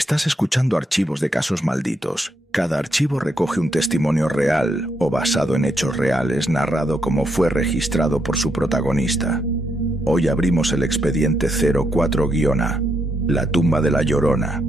Estás escuchando Archivos de Casos Malditos. Cada archivo recoge un testimonio real o basado en hechos reales narrado como fue registrado por su protagonista. Hoy abrimos el expediente 04-A, la tumba de la Llorona.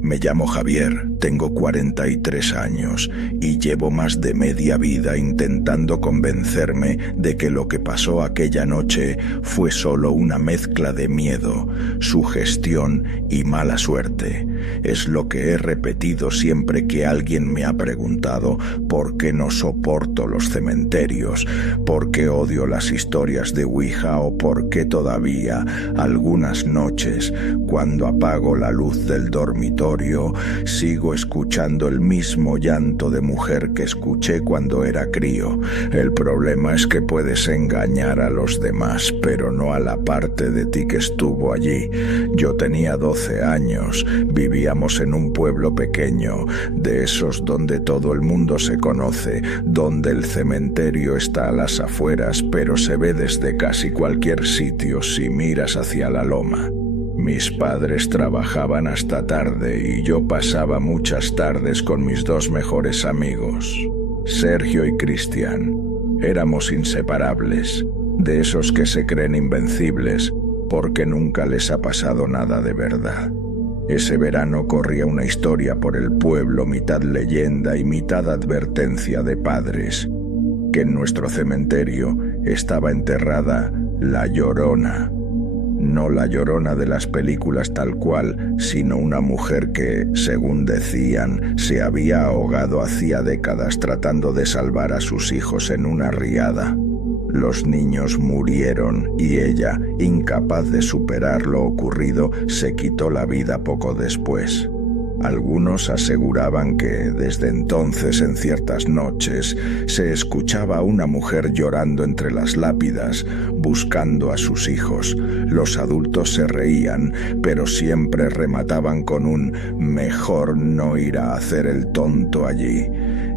Me llamo Javier, tengo 43 años y llevo más de media vida intentando convencerme de que lo que pasó aquella noche fue solo una mezcla de miedo, sugestión y mala suerte. Es lo que he repetido siempre que alguien me ha preguntado por qué no soporto los cementerios, por qué odio las historias de Ouija o por qué todavía, algunas noches, cuando apago la luz del dormitorio, sigo escuchando el mismo llanto de mujer que escuché cuando era crío. El problema es que puedes engañar a los demás, pero no a la parte de ti que estuvo allí. Yo tenía 12 años, vivíamos en un pueblo pequeño, de esos donde todo el mundo se conoce, donde el cementerio está a las afueras, pero se ve desde casi cualquier sitio si miras hacia la loma. Mis padres trabajaban hasta tarde y yo pasaba muchas tardes con mis dos mejores amigos, Sergio y Cristian. Éramos inseparables, de esos que se creen invencibles porque nunca les ha pasado nada de verdad. Ese verano corría una historia por el pueblo, mitad leyenda y mitad advertencia de padres, que en nuestro cementerio estaba enterrada la Llorona. No la Llorona de las películas tal cual, sino una mujer que, según decían, se había ahogado hacía décadas tratando de salvar a sus hijos en una riada. Los niños murieron y ella, incapaz de superar lo ocurrido, se quitó la vida poco después. Algunos aseguraban que desde entonces en ciertas noches se escuchaba a una mujer llorando entre las lápidas, buscando a sus hijos. Los adultos se reían, pero siempre remataban con un «mejor no ir a hacer el tonto allí».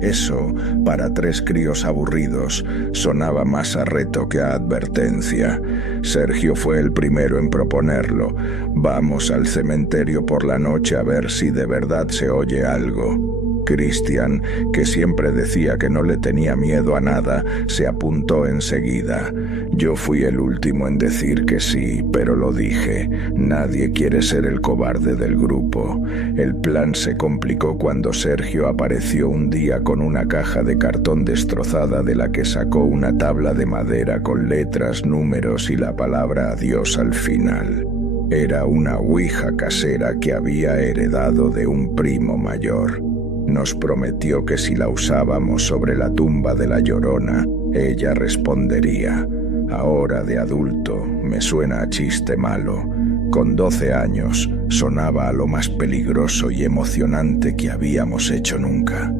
Eso, para tres críos aburridos, sonaba más a reto que a advertencia. Sergio fue el primero en proponerlo. Vamos al cementerio por la noche a ver si de verdad se oye algo. Cristian, que siempre decía que no le tenía miedo a nada, se apuntó enseguida. Yo fui el último en decir que sí, pero lo dije. Nadie quiere ser el cobarde del grupo. El plan se complicó cuando Sergio apareció un día con una caja de cartón destrozada de la que sacó una tabla de madera con letras, números y la palabra adiós al final. Era una ouija casera que había heredado de un primo mayor. Nos prometió que si la usábamos sobre la tumba de la Llorona, ella respondería. Ahora de adulto me suena a chiste malo. Con 12 años sonaba a lo más peligroso y emocionante que habíamos hecho nunca.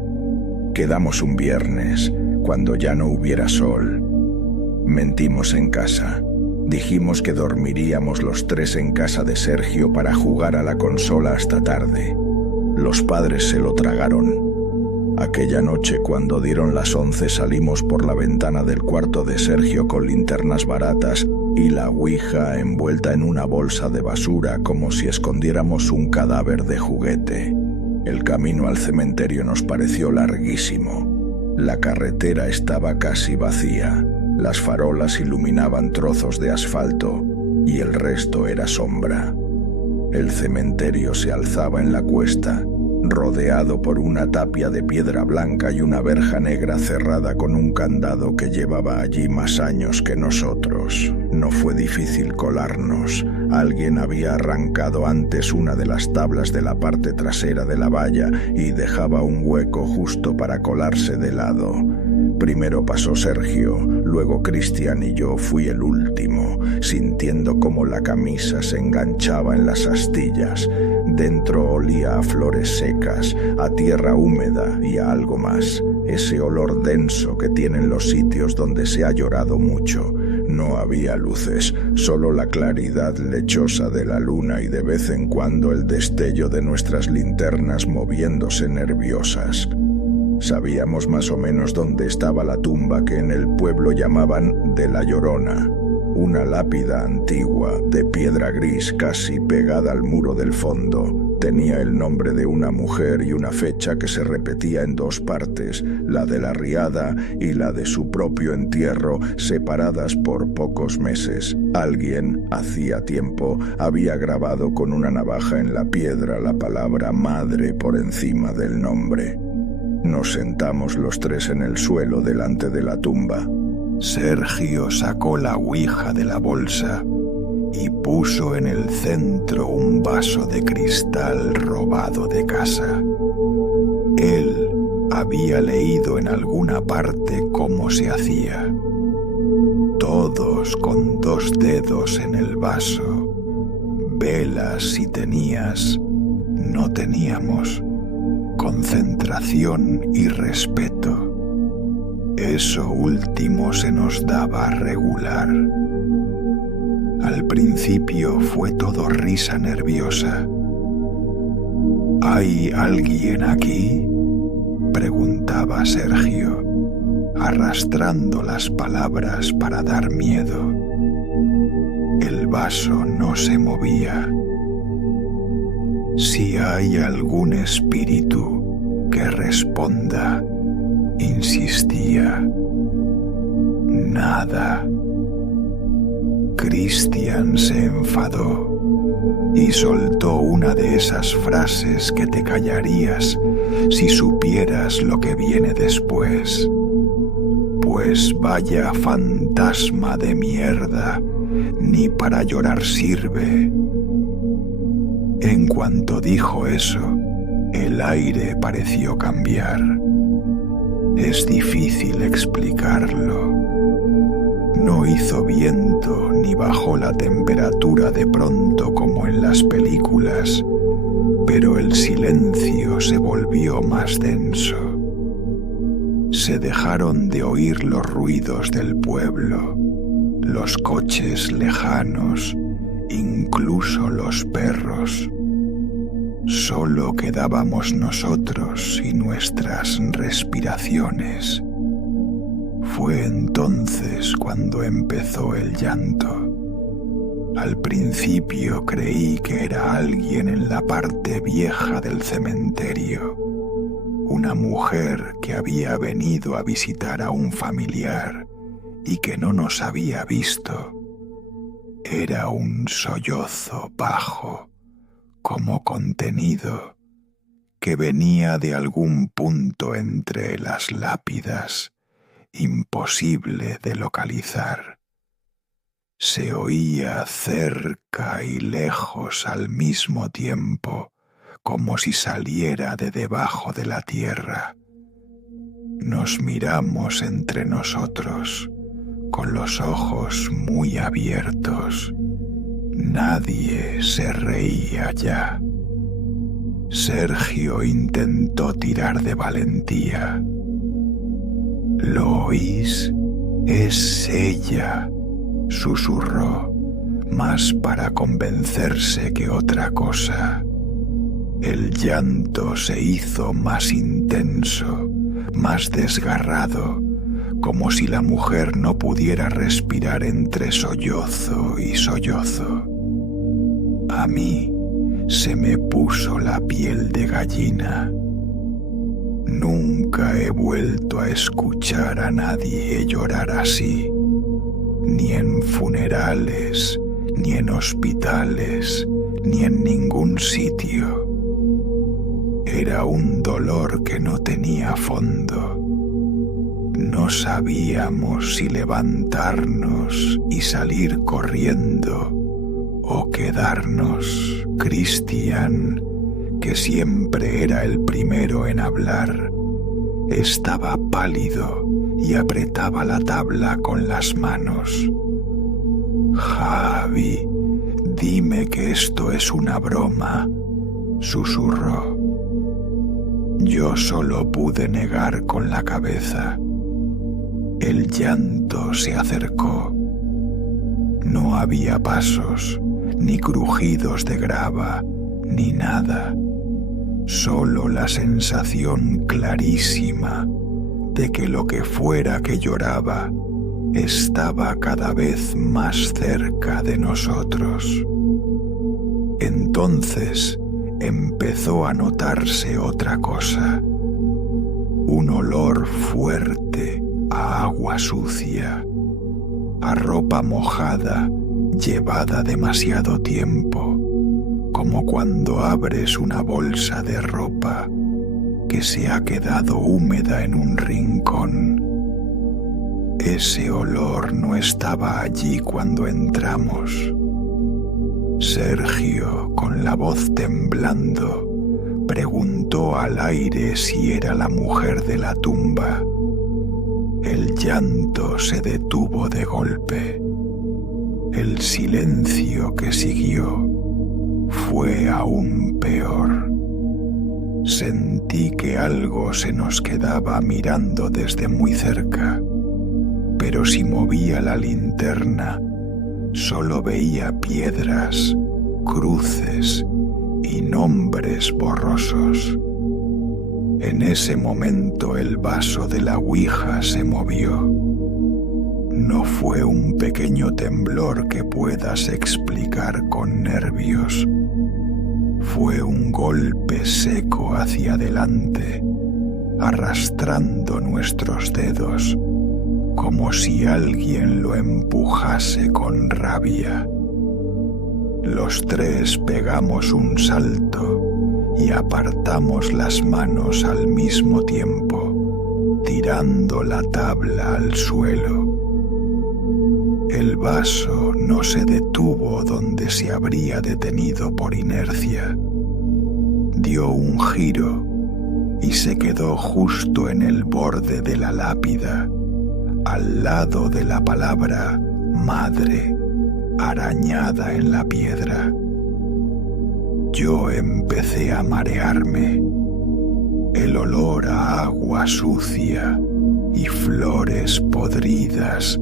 Quedamos un viernes, cuando ya no hubiera sol. Mentimos en casa. Dijimos que dormiríamos los tres en casa de Sergio para jugar a la consola hasta tarde. Los padres se lo tragaron. Aquella noche, cuando dieron las 11, salimos por la ventana del cuarto de Sergio con linternas baratas y la ouija envuelta en una bolsa de basura como si escondiéramos un cadáver de juguete. El camino al cementerio nos pareció larguísimo. La carretera estaba casi vacía. Las farolas iluminaban trozos de asfalto y el resto era sombra. El cementerio se alzaba en la cuesta, rodeado por una tapia de piedra blanca y una verja negra cerrada con un candado que llevaba allí más años que nosotros. No fue difícil colarnos. Alguien había arrancado antes una de las tablas de la parte trasera de la valla y dejaba un hueco justo para colarse de lado. Primero pasó Sergio, luego Cristian y yo fui el último, sintiendo cómo la camisa se enganchaba en las astillas. Dentro olía a flores secas, a tierra húmeda y a algo más, ese olor denso que tienen los sitios donde se ha llorado mucho. No había luces, solo la claridad lechosa de la luna y de vez en cuando el destello de nuestras linternas moviéndose nerviosas. Sabíamos más o menos dónde estaba la tumba que en el pueblo llamaban de la Llorona. Una lápida antigua, de piedra gris casi pegada al muro del fondo. Tenía el nombre de una mujer y una fecha que se repetía en dos partes, la de la riada y la de su propio entierro, separadas por pocos meses. Alguien, hacía tiempo, había grabado con una navaja en la piedra la palabra madre por encima del nombre. Nos sentamos los tres en el suelo delante de la tumba. Sergio sacó la ouija de la bolsa y puso en el centro un vaso de cristal robado de casa. Él había leído en alguna parte cómo se hacía. Todos con 2 dedos en el vaso. Velas si tenías, no teníamos. Concentración y respeto. Eso último se nos daba regular. Al principio fue todo risa nerviosa. ¿Hay alguien aquí?, preguntaba Sergio, arrastrando las palabras para dar miedo. El vaso no se movía. Si hay algún espíritu que responda, insistía. Nada. Cristian se enfadó y soltó una de esas frases que te callarías si supieras lo que viene después. Pues vaya fantasma de mierda, ni para llorar sirve. En cuanto dijo eso, el aire pareció cambiar. Es difícil explicarlo. No hizo viento ni bajó la temperatura de pronto como en las películas, pero el silencio se volvió más denso. Se dejaron de oír los ruidos del pueblo, los coches lejanos, incluso los perros. Solo quedábamos nosotros y nuestras respiraciones. Fue entonces cuando empezó el llanto. Al principio creí que era alguien en la parte vieja del cementerio, una mujer que había venido a visitar a un familiar y que no nos había visto. Era un sollozo bajo, como contenido, que venía de algún punto entre las lápidas, imposible de localizar. Se oía cerca y lejos al mismo tiempo, como si saliera de debajo de la tierra. Nos miramos entre nosotros, con los ojos muy abiertos. Nadie se reía ya. Sergio intentó tirar de valentía. ¿Lo oís? Es ella, susurró, más para convencerse que otra cosa. El llanto se hizo más intenso, más desgarrado, como si la mujer no pudiera respirar entre sollozo y sollozo. A mí se me puso la piel de gallina. Nunca he vuelto a escuchar a nadie llorar así, ni en funerales, ni en hospitales, ni en ningún sitio. Era un dolor que no tenía fondo. No sabíamos si levantarnos y salir corriendo o quedarnos. Cristian, que siempre era el primero en hablar, estaba pálido y apretaba la tabla con las manos. Javi, dime que esto es una broma, susurró. Yo solo pude negar con la cabeza. El llanto se acercó. No había pasos, ni crujidos de grava, ni nada. Solo la sensación clarísima de que lo que fuera que lloraba estaba cada vez más cerca de nosotros. Entonces empezó a notarse otra cosa. Un olor fuerte a agua sucia, a ropa mojada llevada demasiado tiempo, como cuando abres una bolsa de ropa que se ha quedado húmeda en un rincón. Ese olor no estaba allí cuando entramos. Sergio, con la voz temblando, preguntó al aire si era la mujer de la tumba. El llanto se detuvo de golpe. El silencio que siguió fue aún peor. Sentí que algo se nos quedaba mirando desde muy cerca, pero si movía la linterna, solo veía piedras, cruces y nombres borrosos. En ese momento el vaso de la ouija se movió. No fue un pequeño temblor que puedas explicar con nervios. Fue un golpe seco hacia adelante, arrastrando nuestros dedos, como si alguien lo empujase con rabia. Los tres pegamos un salto y apartamos las manos al mismo tiempo, tirando la tabla al suelo. El vaso no se detuvo donde se habría detenido por inercia. Dio un giro y se quedó justo en el borde de la lápida, al lado de la palabra madre, arañada en la piedra. Yo empecé a marearme. El olor a agua sucia y flores podridas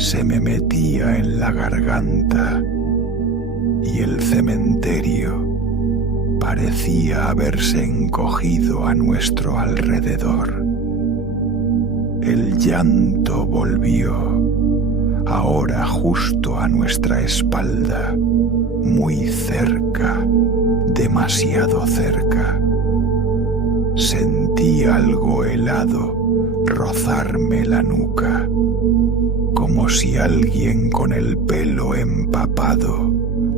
se me metía en la garganta, y el cementerio parecía haberse encogido a nuestro alrededor. El llanto volvió, ahora justo a nuestra espalda, muy cerca, demasiado cerca. Sentí algo helado rozarme la nuca, como si alguien con el pelo empapado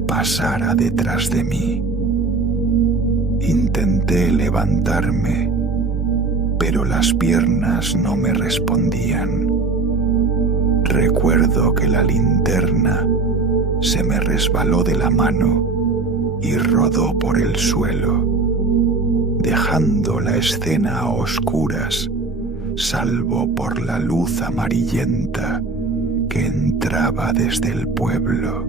pasara detrás de mí. Intenté levantarme, pero las piernas no me respondían. Recuerdo que la linterna se me resbaló de la mano y rodó por el suelo, dejando la escena a oscuras, salvo por la luz amarillenta que entraba desde el pueblo.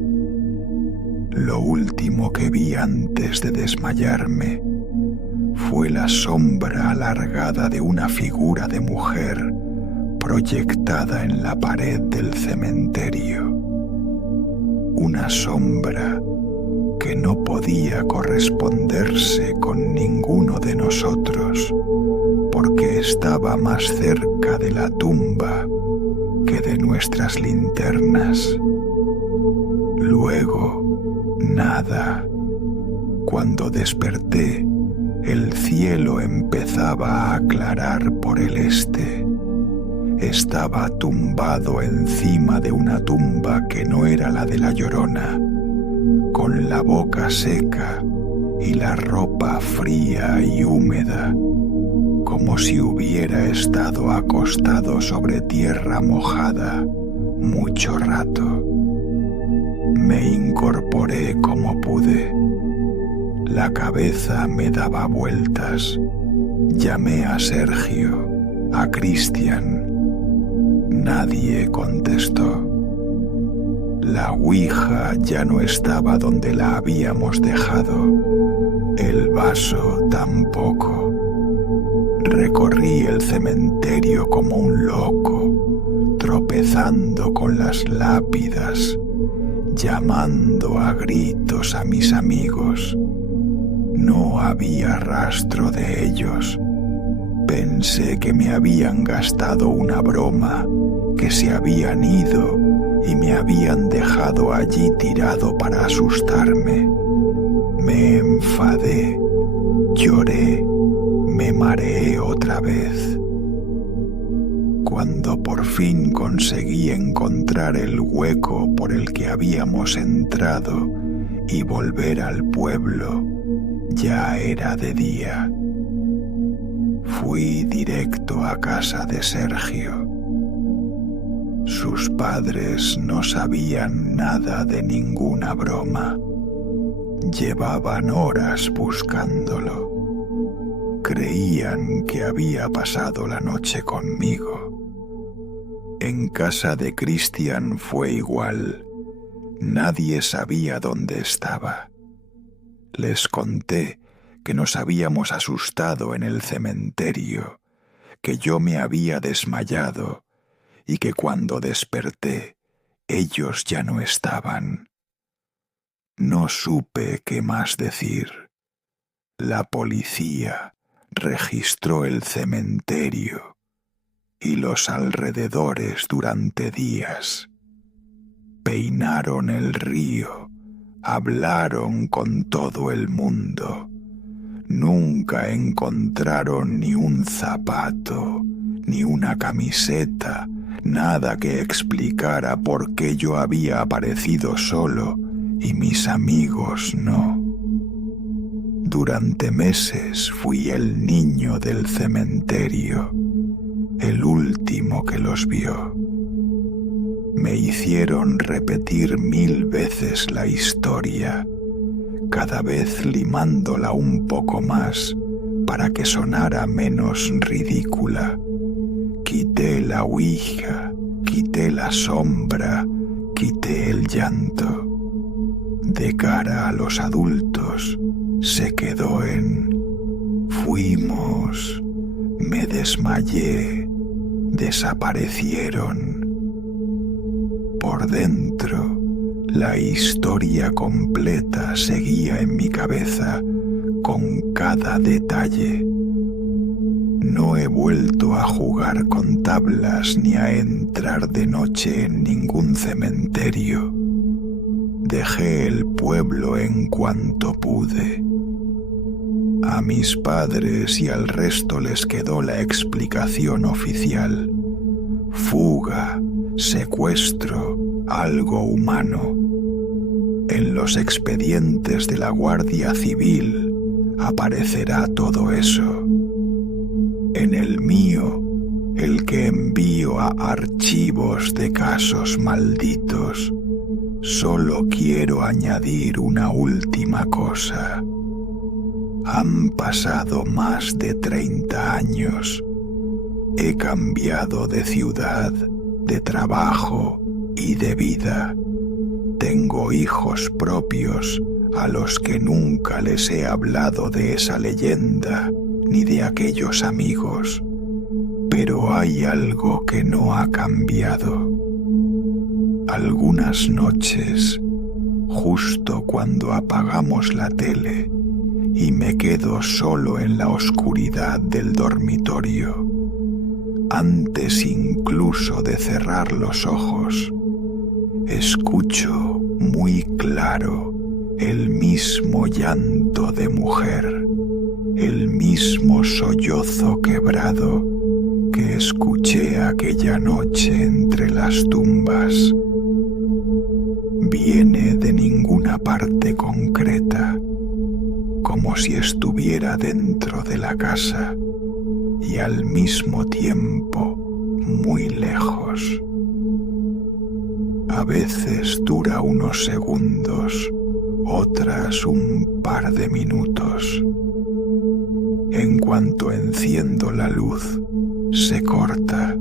Lo último que vi antes de desmayarme fue la sombra alargada de una figura de mujer proyectada en la pared del cementerio. Una sombra que no podía corresponderse con ninguno de nosotros, porque estaba más cerca de la tumba que de nuestras linternas. Luego, nada. Cuando desperté, el cielo empezaba a aclarar por el este. Estaba tumbado encima de una tumba que no era la de la Llorona, con la boca seca y la ropa fría y húmeda, como si hubiera estado acostado sobre tierra mojada mucho rato. Me incorporé como pude. La cabeza me daba vueltas. Llamé a Sergio, a Cristian. Nadie contestó. La ouija ya no estaba donde la habíamos dejado. El vaso tampoco. Recorrí el cementerio como un loco, tropezando con las lápidas, llamando a gritos a mis amigos. No había rastro de ellos. Pensé que me habían gastado una broma, que se habían ido y me habían dejado allí tirado para asustarme. Me enfadé Lloré, me mareé otra vez. Cuando por fin conseguí encontrar el hueco por el que habíamos entrado y volver al pueblo, ya era de día. Fui directo a casa de Sergio. Sus padres no sabían nada de ninguna broma. Llevaban horas buscándolo. Creían que había pasado la noche conmigo. En casa de Cristian fue igual. Nadie sabía dónde estaba. Les conté que nos habíamos asustado en el cementerio, que yo me había desmayado y que cuando desperté ellos ya no estaban. No supe qué más decir. La policía registró el cementerio y los alrededores durante días. Peinaron el río, hablaron con todo el mundo. Nunca encontraron ni un zapato, ni una camiseta, nada que explicara por qué yo había aparecido solo y mis amigos no. Durante meses fui el niño del cementerio, el último que los vio. Me hicieron repetir 1000 veces la historia, cada vez limándola un poco más para que sonara menos ridícula. Quité la ouija, quité la sombra, quité el llanto. De cara a los adultos, se quedó en fuimos, me desmayé, desaparecieron. Por dentro, la historia completa seguía en mi cabeza con cada detalle. No he vuelto a jugar con tablas ni a entrar de noche en ningún cementerio. Dejé el pueblo en cuanto pude. A mis padres y al resto les quedó la explicación oficial. Fuga, secuestro, algo humano. En los expedientes de la Guardia Civil aparecerá todo eso. En el mío, el que envío a archivos de casos malditos, solo quiero añadir una última cosa. Han pasado más de 30 años. He cambiado de ciudad, de trabajo y de vida. Tengo hijos propios a los que nunca les he hablado de esa leyenda ni de aquellos amigos. Pero hay algo que no ha cambiado. Algunas noches, justo cuando apagamos la tele y me quedo solo en la oscuridad del dormitorio, antes incluso de cerrar los ojos, escucho muy claro el mismo llanto de mujer, el mismo sollozo quebrado que escuché aquella noche entre las tumbas. Viene de ninguna parte concreta, como si estuviera dentro de la casa y al mismo tiempo muy lejos. A veces dura unos segundos, otras un par de minutos. En cuanto enciendo la luz, se corta.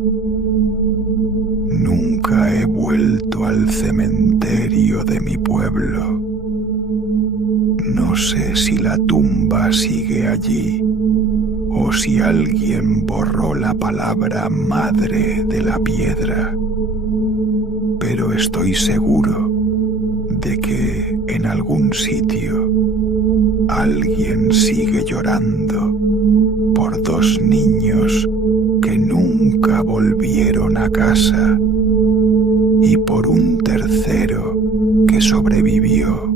Nunca he vuelto al cementerio de mi pueblo. No sé si la tumba sigue allí o si alguien borró la palabra madre de la piedra. Pero estoy seguro de que en algún sitio alguien sigue llorando por 2 niños que nunca volvieron a casa y por un tercero que sobrevivió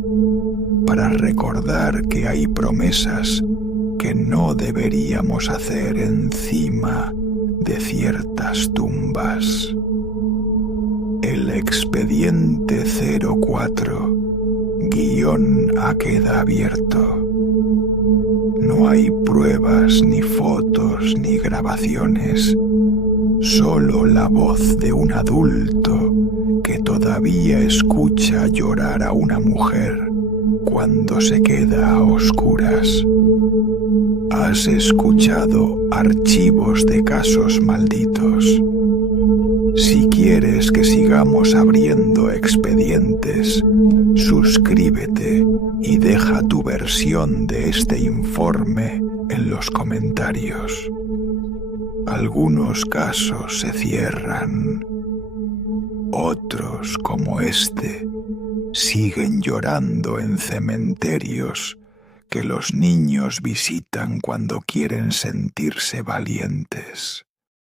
para recordar que hay promesas que no deberíamos hacer encima de ciertas tumbas. El expediente 04, guión a queda abierto. No hay pruebas, ni fotos, ni grabaciones, solo la voz de un adulto que todavía escucha llorar a una mujer cuando se queda a oscuras. ¿Has escuchado archivos de casos malditos? Si quieres que sigamos abriendo expedientes, suscríbete y deja tu versión de este informe en los comentarios. Algunos casos se cierran. Otros, como este, siguen llorando en cementerios que los niños visitan cuando quieren sentirse valientes.